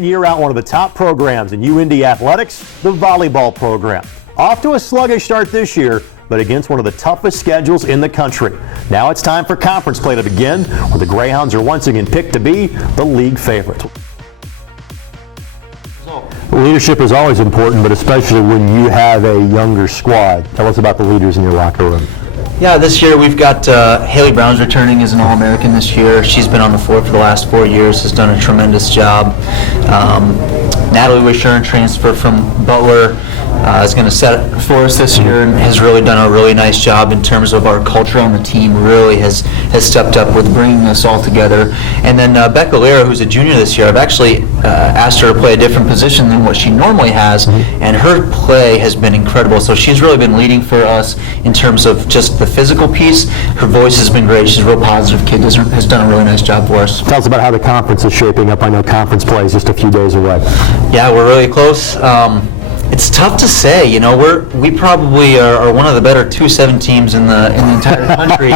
in, year out, one of the top programs in UIndy athletics, the volleyball program. Off to a sluggish start this year, but against one of the toughest schedules in the country. Now it's time for conference play to begin, where the Greyhounds are once again picked to be the league favorite. Leadership is always important, but especially when you have a younger squad. Tell us about the leaders in your locker room. Yeah, this year we've got Haley Brown's returning as an All-American this year. She's been on the floor for the last 4 years, has done a tremendous job. Natalie Wisher, transfer from Butler, is going to set it for us this year and has really done a really nice job in terms of our culture on the team. Really has stepped up with bringing us all together. And then Becca Lera, who's a junior this year, I've actually asked her to play a different position than what she normally has, and her play has been incredible. So she's really been leading for us in terms of just the physical piece. Her voice has been great. She's a real positive kid, has done a really nice job for us. Tell us about how the conference is shaping up. I know conference play is just a few days away. Yeah, we're really close. It's tough to say, you know. We probably are one of the better 2-7 teams in the entire country,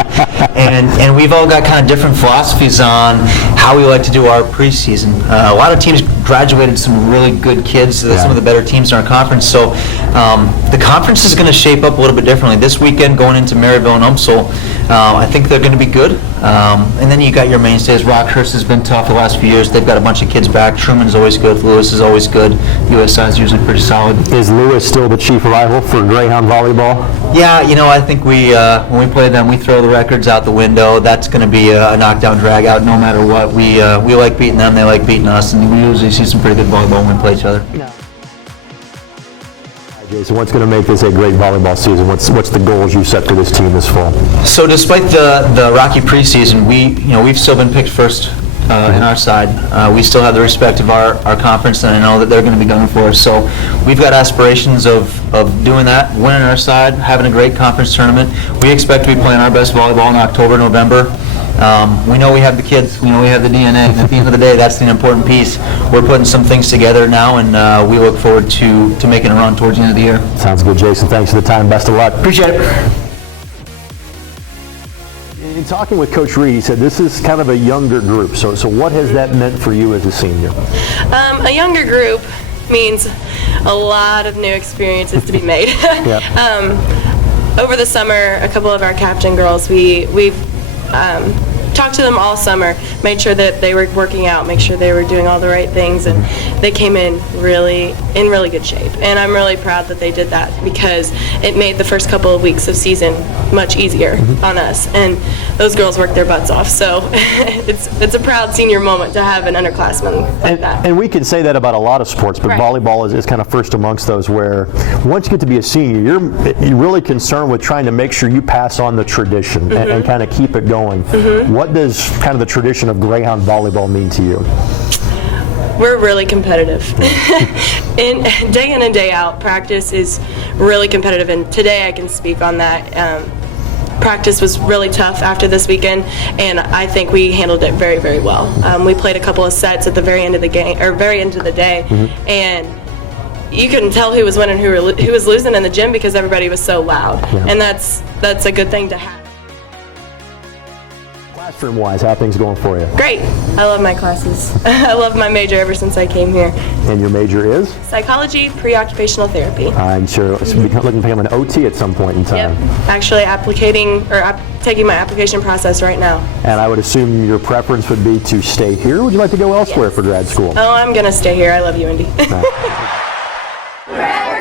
and we've all got kind of different philosophies on how we like to do our preseason. A lot of teams graduated some really good kids, some of the better teams in our conference. So the conference is going to shape up a little bit differently this weekend, going into Maryville and UMSL. I think they're going to be good. And then you got your mainstays. Rockhurst has been tough the last few years. They've got a bunch of kids back. Truman's always good. Lewis is always good. USI is usually pretty solid. Is Lewis still the chief rival for Greyhound volleyball? Yeah, you know, I think when we play them, we throw the records out the window. That's going to be a knockdown, drag out, no matter what. We like beating them. They like beating us, and we usually see some pretty good volleyball when we play each other. Yeah. Jason, what's going to make this a great volleyball season? What's the goals you set for this team this fall? So, despite the rocky preseason, we've still been picked first in our side. We still have the respect of our conference, and I know that they're going to be gunning for us. So, we've got aspirations of doing that, winning our side, having a great conference tournament. We expect to be playing our best volleyball in October, November. We know we have the kids, we know we have the DNA, and at the end of the day, that's the important piece. We're putting some things together now, and we look forward to making a run towards the end of the year. Sounds good, Jason. Thanks for the time. Best of luck. Appreciate it. In talking with Coach Reed, he said this is kind of a younger group. So what has that meant for you as a senior? A younger group means a lot of new experiences to be made. Over the summer, a couple of our captain girls, we've talked to them all summer, made sure that they were working out, make sure they were doing all the right things, and they came in really good shape. And I'm really proud that they did that, because it made the first couple of weeks of season much easier on us, and those girls worked their butts off. So it's a proud senior moment to have an underclassman like that. And we can say that about a lot of sports, but volleyball is kind of first amongst those, where once you get to be a senior, you're really concerned with trying to make sure you pass on the tradition and kind of keep it going. What does kind of the tradition of Greyhound volleyball mean to you? We're really competitive. Day in and day out, practice is really competitive, and today I can speak on that. Practice was really tough after this weekend, and I think we handled it very, very well. We played a couple of sets at the very end of the game, or very end of the day, and you couldn't tell who was winning, who was losing in the gym, because everybody was so loud, and that's a good thing to have. Classroom-wise, how are things going for you? Great. I love my classes. I love my major ever since I came here. And your major is? Psychology, pre-occupational therapy. I'm sure looking to become an OT at some point in time. Yep. Actually taking my application process right now. And I would assume your preference would be to stay here, or would you like to go elsewhere for grad school? Oh, I'm going to stay here. I love UIndy. Forever